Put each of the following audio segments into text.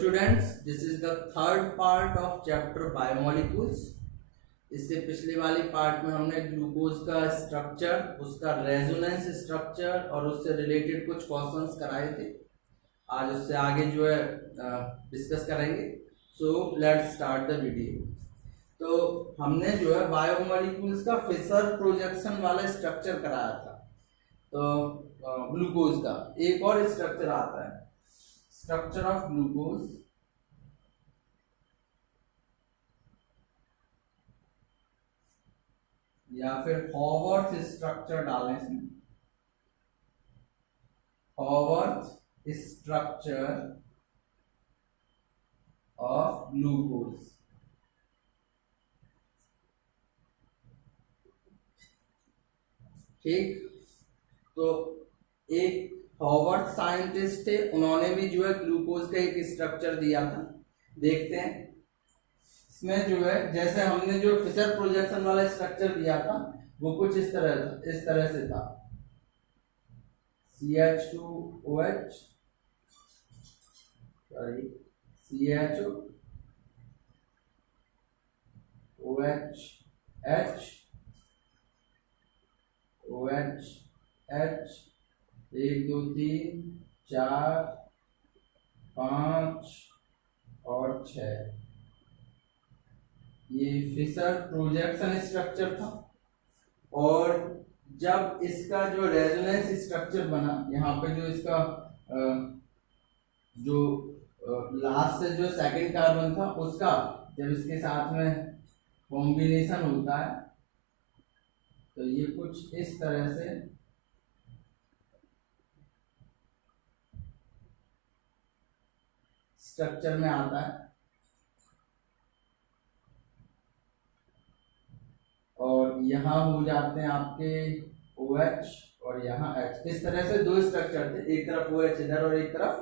students, this is the third part of chapter biomolecules. इससे पिछले वाली पार्ट में हमने ग्लूकोज का स्ट्रक्चर, उसका रेजोनेंस स्ट्रक्चर और उससे रिलेटेड कुछ क्वेश्चंस कराए थे. आज उससे आगे जो है डिस्कस करेंगे. So let's start the video. तो हमने जो है बायोमोलिक्यूल्स का फिशर प्रोजेक्शन वाला स्ट्रक्चर कराया था. तो ग्लूकोज का एक और स्ट्रक्चर आता है, स्ट्रक्चर ऑफ ग्लूकोज. या फिर हॉवर्थ स्ट्रक्चर डालें इसमें, हॉवर्थ स्ट्रक्चर ऑफ ग्लूकोज. ठीक, तो एक हॉवर्थ साइंटिस्ट थे, उन्होंने भी जो है ग्लूकोज का एक स्ट्रक्चर दिया था. देखते हैं इसमें जो है, जैसे हमने जो फिशर प्रोजेक्शन वाला स्ट्रक्चर दिया था वो कुछ इस तरह से था. CH2OH, sorry CHO OH H OH H 1 2 3 4 5 और 6. ये फिशर प्रोजेक्शन स्ट्रक्चर था. और जब इसका जो रेजोनेंस स्ट्रक्चर बना, यहाँ पे जो इसका जो लास्ट से जो सेकंड कार्बन था उसका जब इसके साथ में कॉम्बिनेशन होता है तो ये कुछ इस तरह से स्ट्रक्चर में आता है. और यहाँ हो जाते हैं आपके OH और यहाँ H. इस तरह से दो स्ट्रक्चर थे, एक तरफ OH इधर और एक तरफ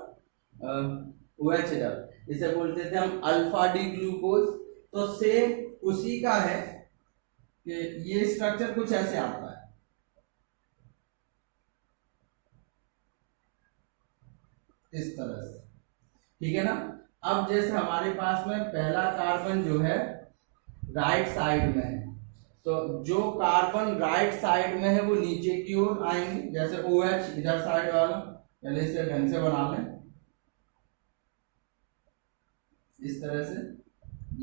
OH इधर. इसे बोलते थे हम अल्फा डी ग्लूकोज. तो सेम उसी का है कि ये स्ट्रक्चर कुछ ऐसे आता है. इस तरह से, ठीक है ना. अब जैसे हमारे पास में पहला कार्बन जो है राइट साइड में है, तो जो कार्बन राइट साइड में है वो नीचे की ओर आएंगे. जैसे OH इधर साइड वाला, पहले इसे ढंग से बना लें इस तरह से.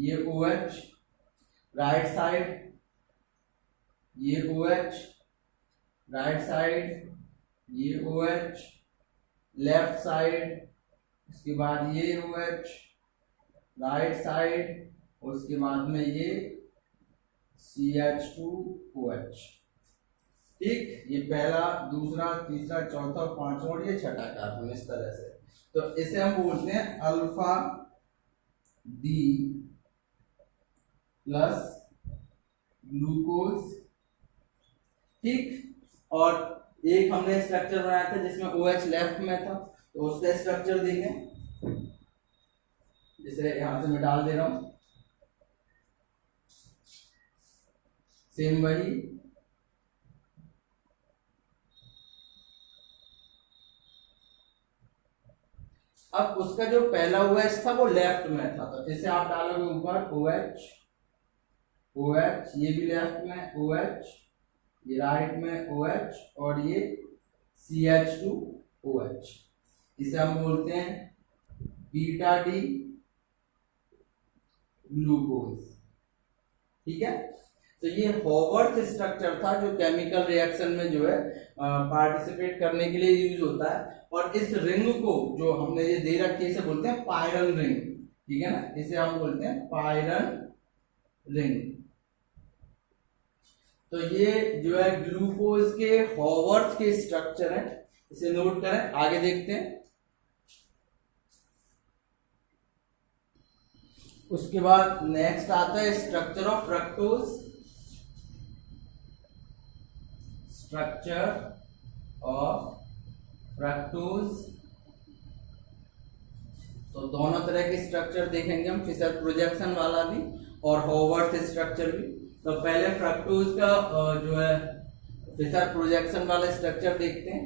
ये OH राइट साइड, ये OH राइट साइड, ये OH लेफ्ट साइड, उसके बाद ये OH राइट साइड, उसके बाद में ये CH2OH. ठीक, ये पहला, दूसरा, तीसरा, चौथा, पांचवा और ये छठा कार्बन इस तरह से. तो इसे हम बोलते हैं अल्फा डी प्लस ग्लूकोज. ठीक, और एक हमने स्ट्रक्चर बनाया था जिसमें OH लेफ्ट में था, तो उसका स्ट्रक्चर देखें. जिसे यहां से मैं डाल दे रहा हूं, सेम वही. अब उसका जो पहला OH था वो लेफ्ट में था, तो जैसे आप डालोगे ऊपर OH OH, ये भी लेफ्ट में OH, ये राइट में OH और ये CH2OH. इसे हम बोलते हैं बीटा डी ग्लूकोज. ठीक है, तो ये हॉवर्थ स्ट्रक्चर था जो केमिकल रिएक्शन में जो है पार्टिसिपेट करने के लिए यूज होता है. और इस रिंग को जो हमने ये दे रखी है इसे बोलते हैं पायरन रिंग. ठीक है ना, इसे हम बोलते हैं पायरन रिंग. तो ये जो है ग्लूकोज के हॉवर्थ के स्ट्रक्चर है, इसे नोट करें. आगे देखते हैं. उसके बाद नेक्स्ट आता है structure of fructose. Structure of fructose. तो दोनों तरह के स्ट्रक्चर देखेंगे हम, फिशर प्रोजेक्शन वाला भी और हॉवर्थ स्ट्रक्चर भी. तो पहले फ्रक्टोज का जो है फिशर प्रोजेक्शन वाला स्ट्रक्चर देखते हैं.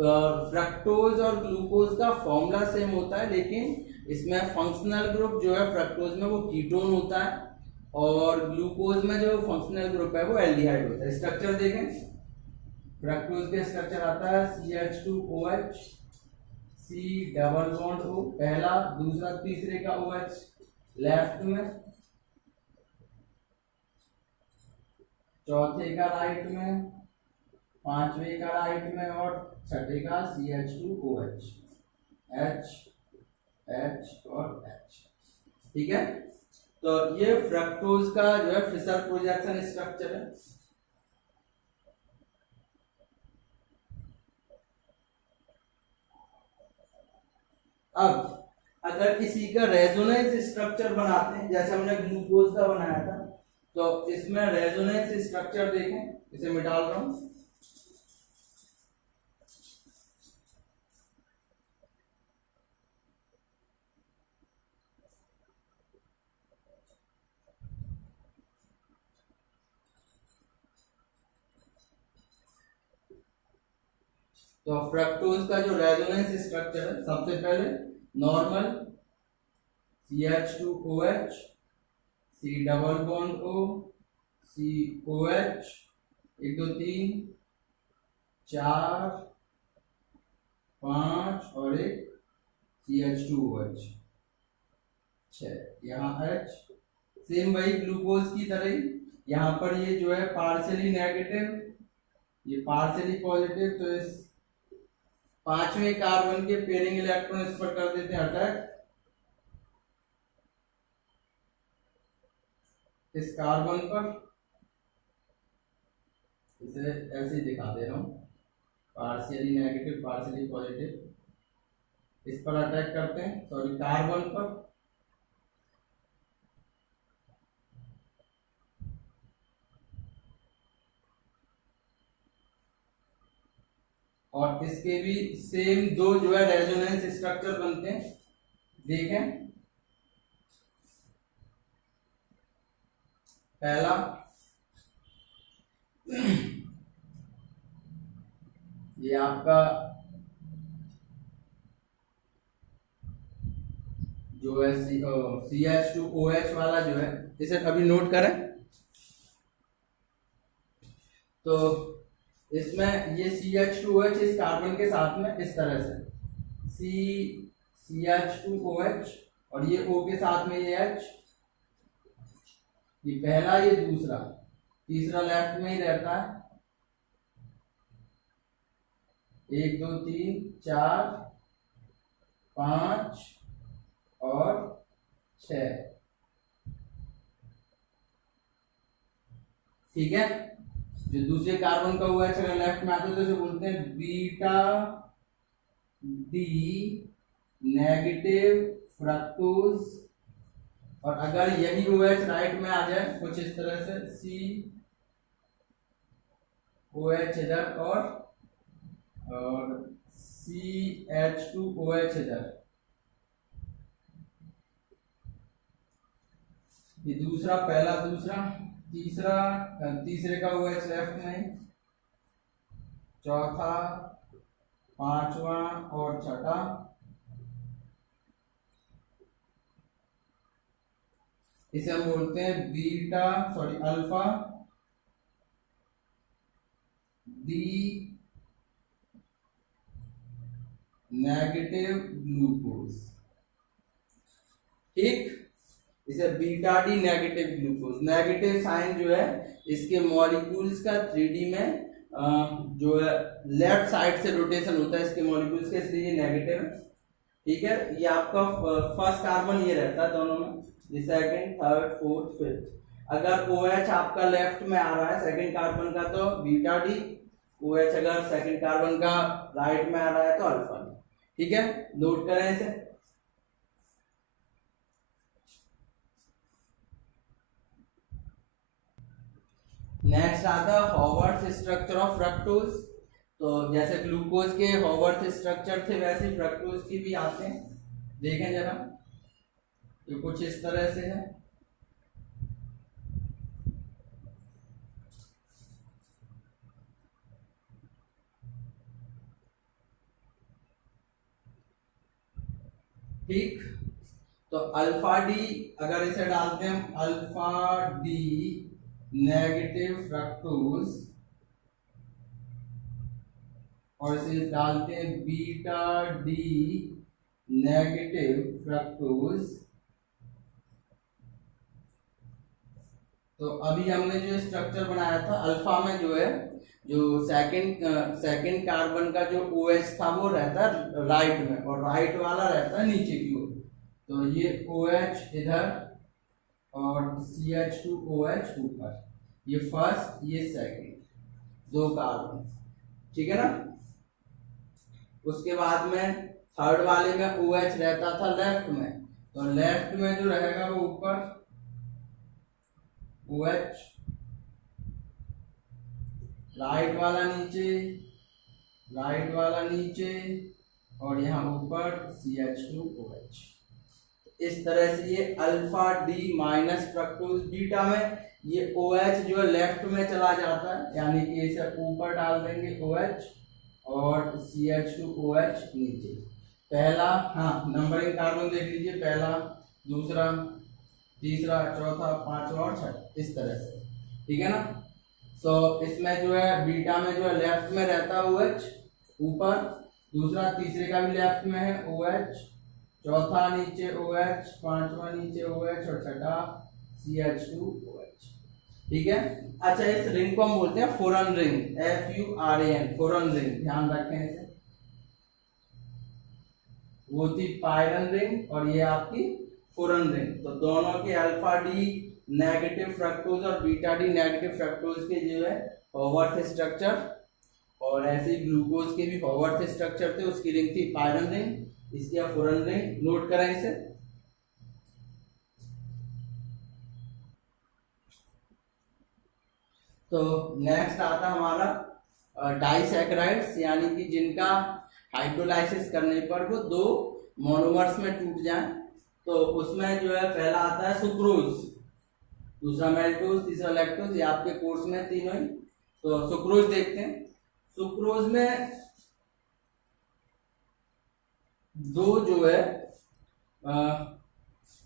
फ्रक्टोज और ग्लूकोज का फॉर्मूला सेम होता है, लेकिन इसमें फंक्शनल ग्रुप जो है फ्रक्टोज में वो कीटोन होता है और ग्लूकोज में जो फंक्शनल ग्रुप है वो एल्डिहाइड होता है। स्ट्रक्चर देखें, फ्रक्टोज का स्ट्रक्चर आता है CH2OH, C double bond O, पहला दूसरा तीसरे का OH लेफ्ट में, चौथे का राइट में, पांचवे का राइट में और छठे का CH2OH, H H और H। ठीक है, तो ये फ्रक्टोज का जो है फिशर प्रोजेक्शन स्ट्रक्चर है। अब अगर किसी का रेजोनेंस स्ट्रक्चर बनाते हैं, जैसे हमने ग्लूकोज का बनाया था, तो इसमें रेजोनेंस स्ट्रक्चर देखें, इसे मैं डाल रहा हूं। तो फ्रक्टोज का जो रेजोनेंस स्ट्रक्चर है, सबसे पहले normal CH2OH, C double bond O, COH, 1 2 3 4 5 और एक CH2OH 6, यहाँ H, सेम वही ग्लूकोज की तरह ही यहाँ पर ये जो है पार्शियली नेगेटिव, ये पार्शियली पॉजिटिव, तो इस पांचवें कार्बन के पेयरिंग इलेक्ट्रॉन इस पर कर देते हैं अटैक, इस कार्बन पर, इसे ऐसे ही दिखा दे रहा हूं, पार्शियली नेगेटिव पार्शियली पॉजिटिव, इस पर अटैक करते हैं, सॉरी कार्बन पर, और इसके भी सेम दो जो है रेजोनेंस स्ट्रक्चर बनते हैं। देखें, पहला ये आपका जो है CH2OH वाला जो है, इसे अभी नोट करें। तो इसमें ये CH2OH इस कार्बन के साथ में इस तरह से CH2OH और ये O के साथ में ये H, ये पहला ये दूसरा, तीसरा लेफ्ट में ही रहता है, 1 2 3 4 5 और 6। ठीक है, जो दूसरे कार्बन का हुआ है लेफ्ट में आता है तो इसे बोलते हैं बीटा डी नेगेटिव फ्रक्टोज, और अगर यही OH राइट में आ जाए कुछ इस तरह से COH इधर और CH2OH इधर, ये दूसरा, पहला दूसरा तीसरा, तीसरे का OH लेफ्ट में, चौथा पांचवा और छठा, इसे हम बोलते हैं beta sorry alpha D negative glucose. ठीक, इसे beta D negative glucose, negative sign जो है इसके मॉलिक्यूल्स का 3D में जो है लेफ्ट साइड से रोटेशन होता है इसके मॉलिक्यूल्स के, इसलिए ये नेगेटिव है। ठीक है, ये आपका फर्स्ट कार्बन ये रहता है दोनों में, ये सेकंड थर्ड फोर्थ फिफ्थ। अगर OH आपका लेफ्ट में आ रहा है सेकंड कार्बन का तो बीटा डी, OH अगर सेकंड कार्बन का राइट में आ रहा है तो अल्फा डी। ठीक है, नोट करें इसे। नेक्स्ट आता है हॉवर्थ स्ट्रक्चर ऑफ फ्रक्टोज। तो जैसे ग्लूकोज के हॉवर्थ स्ट्रक्चर थे वैसे फ्रक्टोज की भी आते हैं, देखें जरा, तो कुछ इस तरह से है। ठीक। तो अल्फा डी अगर इसे डालते हैं हम, अल्फा डी नेगेटिव फ्रक्टोज, और इसे डालते हैं बीटा डी नेगेटिव फ्रक्टोज। तो अभी हमने जो स्ट्रक्चर बनाया था, अल्फा में जो है, जो सेकंड कार्बन का जो OH था वो रहता है राइट में, और राइट वाला रहता है नीचे की ओर। तो ये OH इधर और CH2OH ऊपर, ये फर्स्ट ये सेकंड, दो कार्बन, ठीक है ना। उसके बाद में थर्ड वाले में OH रहता था लेफ्ट में, तो लेफ्ट में जो रहेगा वो ऊपर OH, राइट वाला नीचे, राइट वाला नीचे, और यहाँ ऊपर CH2OH। इस तरह से ये alpha D minus fructose, beta में ये OH जो है लेफ्ट में चला जाता है, यानी कि इसे ऊपर डाल देंगे OH और CH2OH नीचे। पहला, हाँ नंबरिंग कार्बन देख लीजिए, पहला, दूसरा, तीसरा, चौथा, पांचवा और छठा, इस तरह से, ठीक है ना। तो इसमें जो है बीटा में जो है लेफ्ट में रहता है OH ऊपर, दूसरा तीसरे का भी लेफ्ट में है OH, चौथा नीचे OH, पांचवा नीचे OH और छठा CH2OH, ठीक है। अच्छा, इस रिंग को हम बोलते हैं फोरन रिंग, FURAN, फोरन रिंग, ध्यान रखें इसे। वो थी पायरन रिंग और ये आपकी फोरन रिंग। तो दोनों के अल्फा डी नेगेटिव फ्रक्टोज और बीटा डी नेगेटिव फ्रक्टोज के जो है फॉरवर्ड स्ट्रक्चर, और ऐसे ही ग्लूकोज के भी फॉरवर्ड स्ट्रक्चर थे, उसकी रिंग थी पायरन रिंग, इसकी आप फोरन रिंग नोट करें इसे। तो नेक्स्ट आता हमारा डाइसैकेराइड्स, यानी कि जिनका हाइड्रोलाइसिस करने पर वो दो मोनोमर्स में टूट जाए। तो उसमें जो है पहला आता है सुक्रोज, दूसरा मेल्टोज, तीसरा लैक्टोज, ये आपके कोर्स में तीनों ही। तो सुक्रोज देखते हैं। सुक्रोज में दो जो है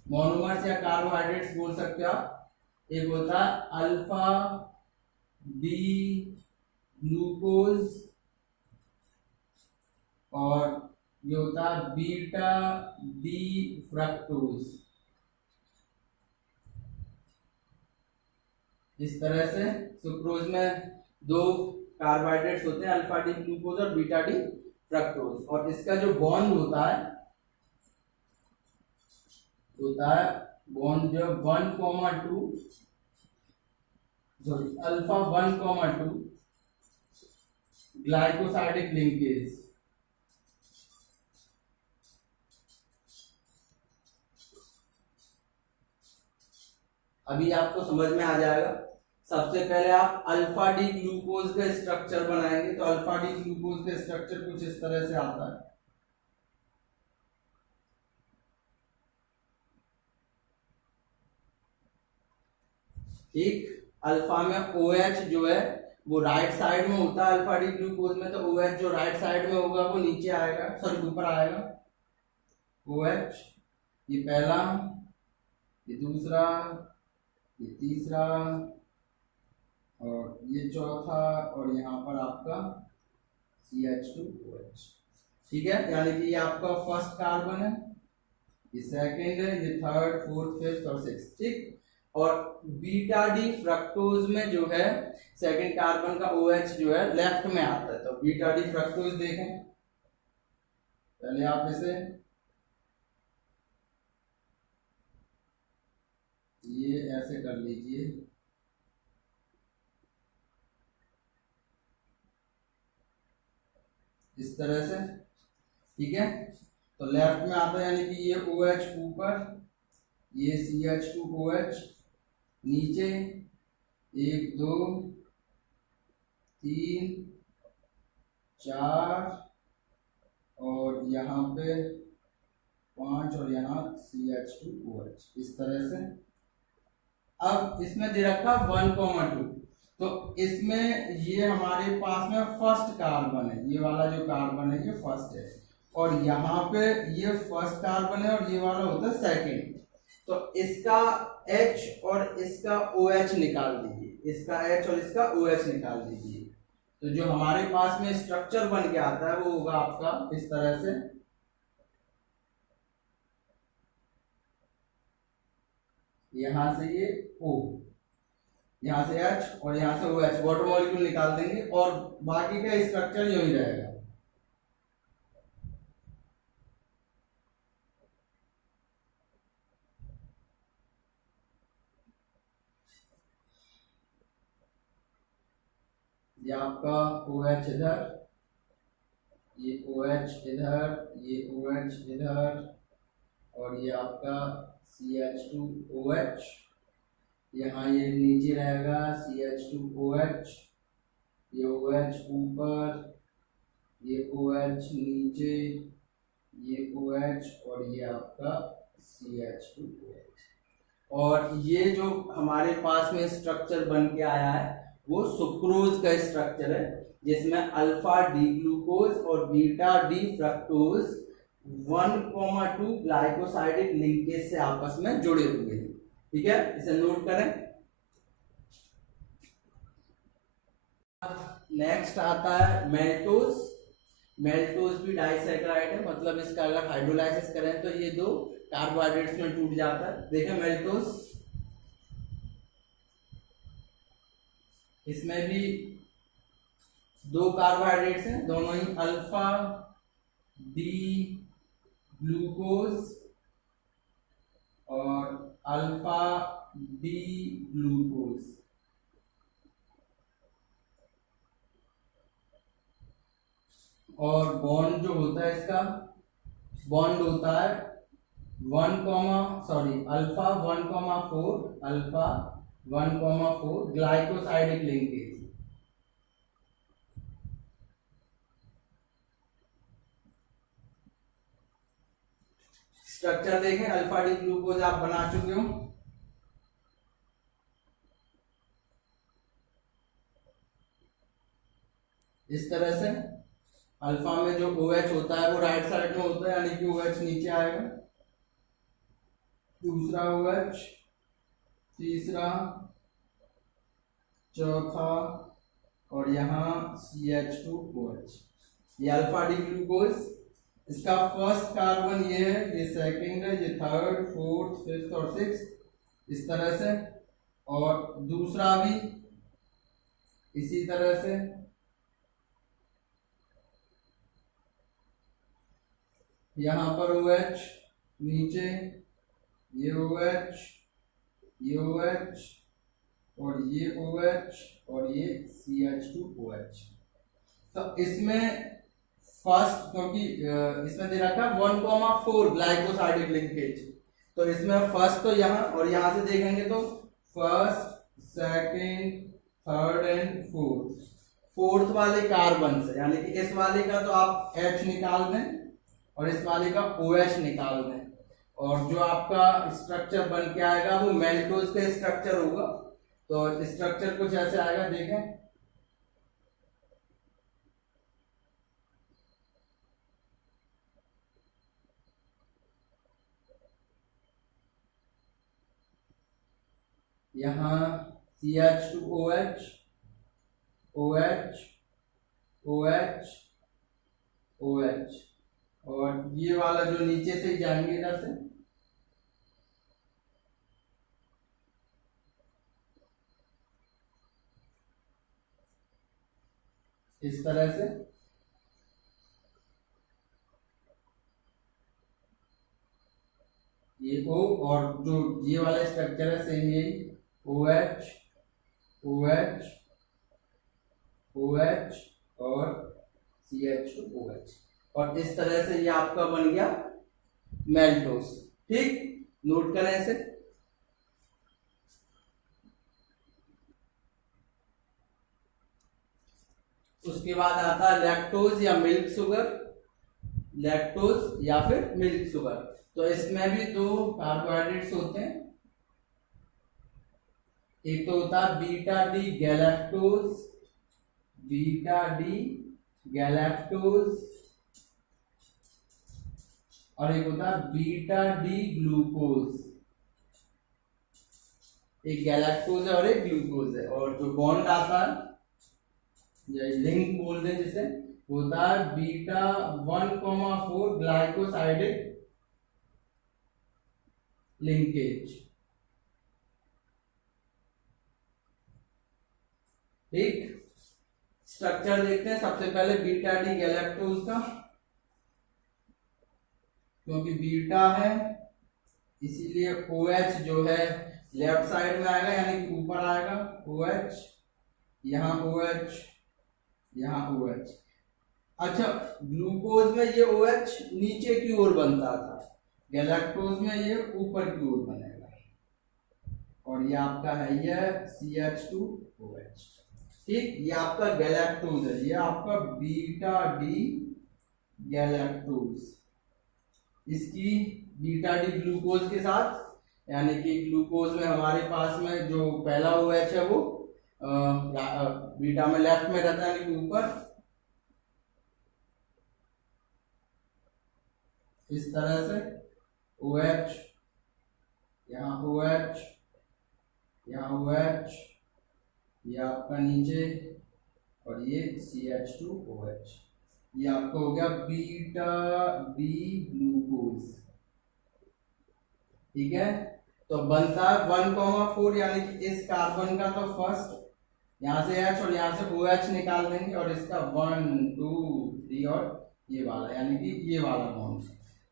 मोनोमर्स या कार्बोहाइड्रेट्स बोल सकते हो आप। एक होता है अल्फा डी ग्लूकोज और ये होता है बीटा डी फ्रक्टोज। इस तरह से सुक्रोज में दो कार्बोहाइड्रेट्स होते हैं, अल्फा डी ग्लूकोज और बीटा डी फ्रक्टोज, और इसका जो बॉन्ड होता है बॉन्ड जो 1,2, सॉरी अल्फा 1,2 ग्लाइकोसाइडिक लिंकेज। अभी आपको समझ में आ जाएगा। सबसे पहले आप अल्फा डी ग्लूकोज का स्ट्रक्चर बनाएंगे। तो अल्फा डी ग्लूकोज का स्ट्रक्चर कुछ इस तरह से आता है। ठीक, अल्फा में OH जो है वो राइट साइड में होता है अल्फा डी ग्लूकोज में, तो OH जो राइट साइड में होगा वो नीचे आएगा, सॉरी ऊपर आएगा। OH ये पहला, ये दूसरा, ये तीसरा और ये चौथा, और यहाँ पर आपका CH2OH, ठीक है। यानी कि ये आपका फर्स्ट कार्बन है, ये सेकंड है, ये थर्ड, फोर्थ, फिफ्थ और सिक्स्थ, ठीक। और बीटा डी फ्रक्टोज में जो है सेकंड कार्बन का OH जो है लेफ्ट में आता है। तो बीटा डी फ्रक्टोज देखें, पहले आप इसे ये ऐसे कर लीजिए, इस तरह से, ठीक है। तो लेफ्ट में आता है, यानी कि ये OH ऊपर, ये CH2OH नीचे, 1 2 3 4 और यहाँ पे 5 और यहाँ CH2OH, इस तरह से। अब इसमें दे रखा 1,2, तो इसमें ये हमारे पास में फर्स्ट कार्बन है, ये वाला जो कार्बन है ये फर्स्ट है। और यहाँ पे ये फर्स्ट कार्बन है और ये वाला होता है सेकंड। तो इसका H और इसका OH निकाल दीजिए, इसका H और इसका OH निकाल दीजिए। तो जो हमारे पास में स्ट्रक्चर बन के आता है वो होगा आपका इस तरह से, यहां से ये O, यहां से H और यहां से OH, वाटर मॉलिक्यूल निकाल देंगे और बाकी का स्ट्रक्चर यही रहेगा। ये आपका OH इधर, ये OH इधर, ये OH इधर, और ये आपका CH2OH, यहाँ ये नीचे रहेगा CH2OH, ये OH ऊपर, ये OH नीचे, ये OH और ये आपका CH2OH। और ये जो हमारे पास में स्ट्रक्चर बन के आया है वो सुक्रोज का स्ट्रक्चर है, जिसमें अल्फा डी ग्लूकोज और beta D fructose 1,2 glycosidic linkage से आपस में जुड़े हुए हैं। ठीक है, इसे नोट करें। नेक्स्ट आता है मेल्टोज। मेल्टोज भी डाइसैकराइड है, मतलब इसका अगर हाइड्रोलाइसिस करें तो ये दो कार्बोहाइड्रेट्स में टूट जाता है। देखें मेल्टोज, इसमें भी दो कार्बोहाइड्रेट्स हैं, दोनों ही अल्फा डी ग्लूकोज और अल्फा डी ग्लूकोज। और बॉन्ड जो होता है इसका बॉन्ड होता है अल्फा 1,4 ग्लाइकोसाइडिक लिंकेज। स्ट्रक्चर देखें, अल्फा डी ग्लूकोज आप बना चुके हो, इस तरह से। अल्फा में जो OH होता है वो राइट साइड में होता है, यानी कि OH नीचे आएगा, दूसरा OH, तीसरा, चौथा, और यहाँ CH2OH। ये अल्फा डी ग्लूकोज, इसका फर्स्ट कार्बन ये है, ये सेकंड है, ये थर्ड, फोर्थ, फिफ्थ और सिक्स्थ, इस तरह से। और दूसरा भी इसी तरह से, यहाँ पर OH नीचे, ये OH, ये OH और ये OH और ये CH2OH। तो इसमें फर्स्ट, क्योंकि इसमें दे रखा है 1,4 ग्लाइकोसाइडिक लिंकेज, तो इसमें फर्स्ट तो यहाँ, और यहाँ से देखेंगे तो first, second, third and fourth वाले कार्बन से, यानी कि इस वाले का तो आप H निकाल दें और इस वाले का OH निकाल दें, और जो आपका स्ट्रक्चर बन के आएगा वो मेल्टोज का स्ट्रक्चर होगा। तो स्ट्रक्चर कुछ ऐसे आएगा, देखें, यहाँ CH2OH, OH, OH, OH, और ये वाला जो नीचे से जाएंगे इधर से, इस तरह से। ये O, और जो ये वाला स्ट्रक्चर है सेम यही, OH, OH, OH और CH2OH, और इस तरह से ये आपका बन गया मेल्टोज। ठीक, नोट करें इसे। उसके बाद आता है लैक्टोज या मिल्क शुगर, लैक्टोज या फिर मिल्क शुगर। तो इसमें भी दो कार्बोहाइड्रेट्स होते हैं, एक तो होता है beta D galactose, beta D galactose, और एक होता है बीटा डी ग्लूकोज। एक गैलेक्टोज है और एक ग्लूकोज है, और जो बॉन्ड आता है या लिंक बोलते हैं जिसे, होता है बीटा 1,4 ग्लाइकोसाइडिक लिंकेज। ठीक, स्ट्रक्चर देखते हैं सबसे पहले बीटा डी गैलेक्टोज का। क्योंकि बीटा है इसीलिए OH जो है लेफ्ट साइड में आएगा, यानी कि ऊपर आएगा OH, यहाँ OH, यहाँ OH। अच्छा, ग्लूकोज में ये OH नीचे की ओर बनता था, गैलेक्टोज में ये ऊपर की ओर बनेगा, और ये आपका है ये CH2OH। ठीक, ये आपका गैलेक्टोज है, ये आपका बीटा डी गैलेक्टोज। इसकी बीटा डी ग्लूकोज के साथ, यानी कि ग्लूकोज में हमारे पास में जो पहला OH है वो बीटा में लेफ्ट में रहता है, यानी कि ऊपर, इस तरह से OH, यहाँ OH, यहाँ OH, ये आपका नीचे, और ये CH2OH। ये आपका हो गया बीटा डी ग्लूकोज। ठीक है, तो बनता है 1,4, यानी कि इस कार्बन का तो फर्स्ट यहाँ से H और यहाँ से OH निकाल देंगे, और इसका 1 2 3 और ये वाला, यानी कि ये वाला बॉन्ड।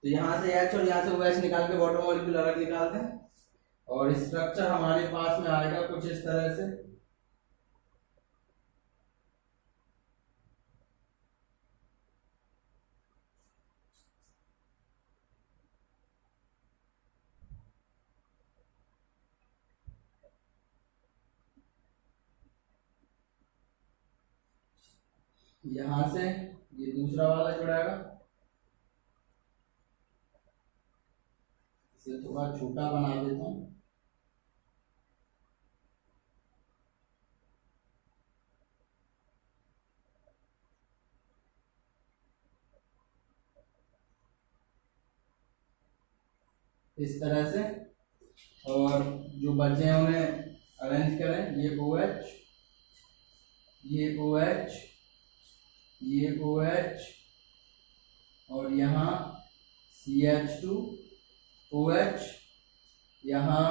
तो यहाँ से H और यहाँ से OH निकाल के वाटर मॉलिक्यूल अलग निकालते हैं, और स्ट्रक्चर हमारे पास में आएगा कुछ इस तरह से। यहां से ये दूसरा वाला जुड़ाएगा, इसे थोड़ा छोटा बना देता हूं। इस तरह से, और जो बचे हैं उन्हें अरेंज करें। ये OH, ये OH, ये OH, और यहाँ CH2OH, यहाँ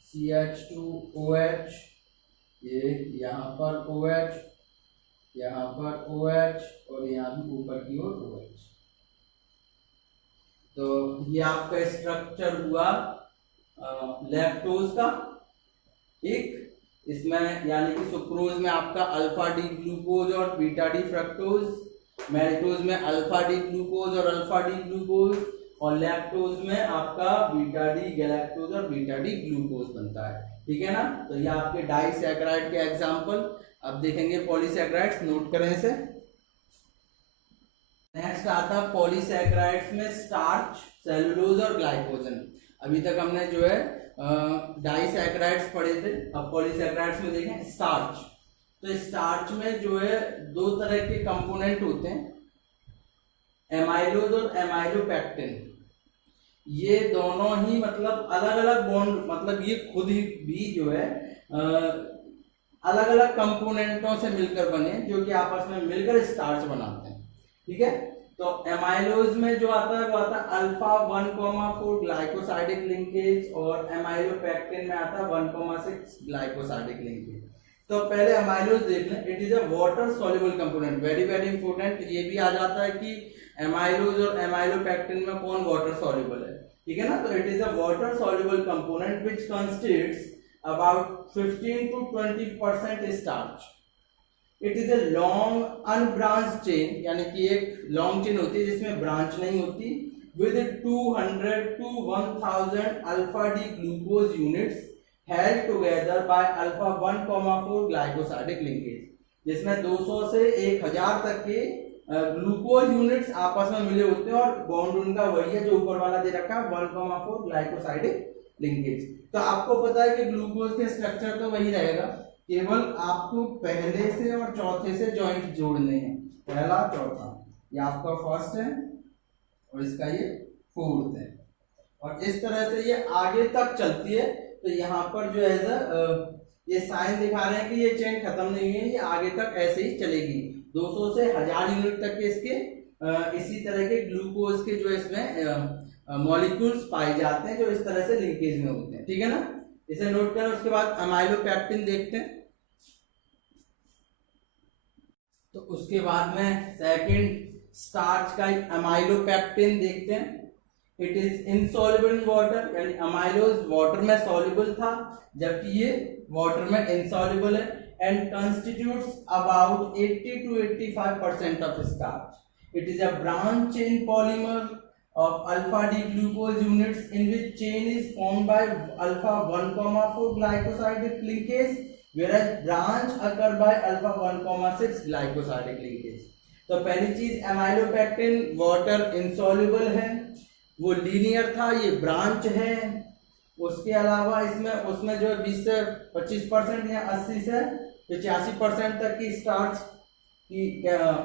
CH2OH, ये यहाँ पर OH, यहाँ पर OH, और यहाँ भी ऊपर की ओर OH। तो ये आपका स्ट्रक्चर हुआ लैक्टोज का। एक इसमें यानी कि सुक्रोज में आपका अल्फा डी ग्लूकोज और बीटा डी फ्रक्टोज, मैल्टोज में अल्फा डी ग्लूकोज और अल्फा डी ग्लूकोज, और लैक्टोज में आपका बीटा डी गैलेक्टोज और बीटा डी ग्लूकोज बनता है। ठीक है ना, तो ये आपके डाइसैकेराइड के एग्जांपल। अब देखेंगे पॉलीसैकेराइड्स, नोट करें इसे। नेक्स्ट आता है पॉलीसैकेराइड्स में स्टार्च, सेलुलोज और ग्लाइकोजन। अभी तक हमने जो है डाइसैकेराइड्स पढ़े थे, अब पॉलीसैकेराइड्स में देखें स्टार्च। तो स्टार्च में जो है दो तरह के कंपोनेंट होते हैं, एमाइलोज और एमाइलोपेक्टिन। ये दोनों ही मतलब अलग अलग बॉन्ड, मतलब ये खुद ही भी जो है अलग अलग कंपोनेंटों से मिलकर बने, जो कि आपस में मिलकर स्टार्च बनाते हैं। ठीक है, तो एमाइलोज में जो आता है वो आता है अल्फा 1,4 ग्लाइकोसाइडिक लिंकेज, और एमाइलोपेक्टिन में आता है 1,6 ग्लाइकोसाइडिक लिंकेज। तो पहले एमाइलोज देख लें। It is a water soluble component, very very important. ये भी आ जाता है कि एमाइलोज और एमाइलोपेक्टिन में कौन वाटर सॉल्युबल है। ठीक है ना, तो it is a water soluble component which constitutes about 15 to 20% starch. It is a long unbranch chain, यानी कि एक लॉन्ग चेन होती है जिसमें ब्रांच नहीं होती, with 200 to 1000 alpha D glucose units held together by alpha 1,4 glycosidic linkage, जिसमें 200 से 1000 तक के ग्लूकोज यूनिट्स आपस में मिले होते हैं, और बॉन्ड उनका वही है जो ऊपर वाला दे रखा है 1,4 ग्लाइकोसाइडिक लिंकेज। तो आपको पता है कि ग्लूकोज के स्ट्रक्चर तो वही रहेगा, केवल आपको पहले से और चौथे से जॉइंट जोड़ने हैं, पहला चौथा। ये आपका फर्स्ट है और इसका ये 4th है, और इस तरह से ये आगे तक चलती है। तो यहाँ पर जो है ये साइन दिखा रहे हैं कि ये चेन खत्म नहीं है, ये आगे तक ऐसे ही चलेगी। 200 से 1000 यूनिट तक के इसके इसी तरह के ग्लूकोज के जो इसमें मॉलिक्यूल्स पाए जाते हैं जो इस तरह से लिंकेज में होते हैं। ठीक है ना, इसे नोट करें। उसके बाद अमाइलोपेक्टिन देखते हैं। तो उसके बाद में सेकंड स्टार्च का अमाइलोपेक्टिन देखते हैं। It is insoluble in water, यानी अमाइलोज वाटर में सॉल्युबल था जबकि ये वाटर में इनसॉल्युबल है, and constitutes about 80 to 85% of starch. It is a branch chain polymer of alpha D glucose units in which chain is formed by alpha 1,4 glycosidic linkage, whereas branch occur by alpha 1,6 glycosidic linkage। तो पहली चीज amylopectin water insoluble है, वो linear था, ये branch है। उसके अलावा इसमें उसमें जो 20 से 25% या 80 से 85% तक की स्टार्च की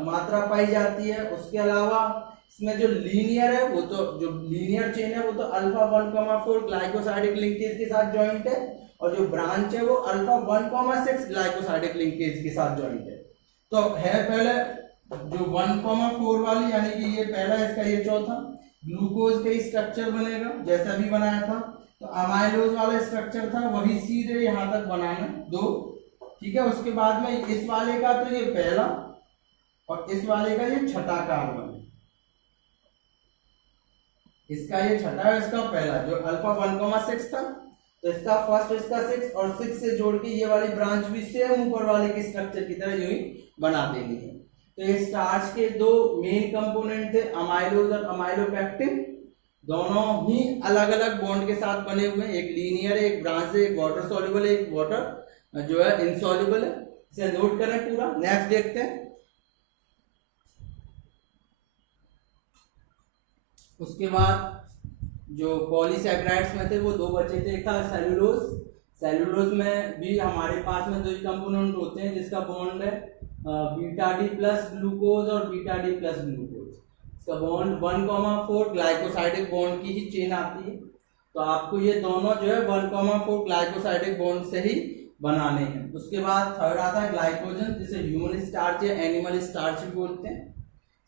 मात्रा पाई जाती है। उसके अलावा इसमें जो लीनियर है वो तो जो लीनियर चेन है वो तो अल्फा 1,4 ग्लाइकोसाइडिक लिंकेज के साथ जॉइंट है, और जो ब्रांच है वो अल्फा 1,6 ग्लाइकोसाइडिक लिंकेज के साथ जॉइंट है। तो है पहले जो 1,4 वाली, यानी कि ये पहला, इसका ये चौथा। ग्लूकोज का स्ट्रक्चर बनेगा जैसा भी बनाया था। तो अमाइलोज वाला स्ट्रक्चर था वही सीधे यहाँ तक बनाना 2। ठीक है, उसके बाद में इस वाले का तो ये पहला और इस वाले का ये छठा कार्बन, इसका ये छठा है, इसका पहला जो अल्फा 1,6 था, तो इसका फर्स्ट, इसका 6 और 6 से जोड़ के ये वाली ब्रांच भी सेम ऊपर वाले के स्ट्रक्चर की तरह यूं ही बना देनी है। तो ये स्टार्च के 2 मेन कंपोनेंट थे, अमाइलोज और अमाइलोपेक्टिन। दोनों ही अलग अलग बॉन्ड के साथ बने हुए हैं, एक लीनियर है, एक ब्रांच है, एक वाटर सॉल्युबल है, एक वाटर जो है इनसॉल्युबल है। इसे नोट करें पूरा। नेक्स्ट देखते हैं। उसके बाद जो पॉलीसैकेराइड्स में थे वो 2 बचे थे। एक था सेलुलोज। सेलुलोज में भी हमारे पास में 2 ही कंपोनेंट होते हैं जिसका बॉन्ड है बीटा डी प्लस ग्लूकोज और बीटा डी प्लस ग्लूकोज। इसका बॉन्ड 1,4 ग्लाइकोसाइडिक बॉन्ड की ही चेन आती है। तो आपको ये दोनों जो है 1,4 ग्लाइकोसाइडिक बॉन्ड से ही बनाने हैं। उसके बाद थर्ड आता है ग्लाइकोजन, जिसे ह्यूमन स्टार्च या एनिमल स्टार्च भी बोलते हैं।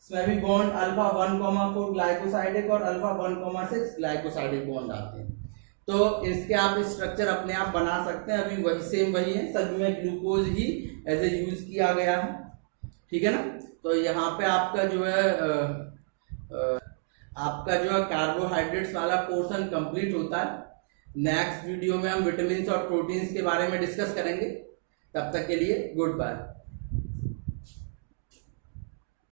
इसमें भी बॉन्ड अल्फा 1,4 ग्लाइकोसाइडिक और अल्फा 1,6 ग्लाइकोसाइडिक बॉन्ड आते हैं। तो इसके आप स्ट्रक्चर अपने आप बना सकते हैं, अभी वही सेम वही है, सभी में ग्लूकोज ही एज ए यूज किया गया है। ठीक है ना। तो यहाँ पे आपका जो है कार्बोहाइड्रेट्स वाला पोर्शन कंप्लीट होता है। नेक्स्ट वीडियो में हम विटामिन और प्रोटीन्स के बारे में डिस्कस करेंगे। तब तक के लिए गुड बाय।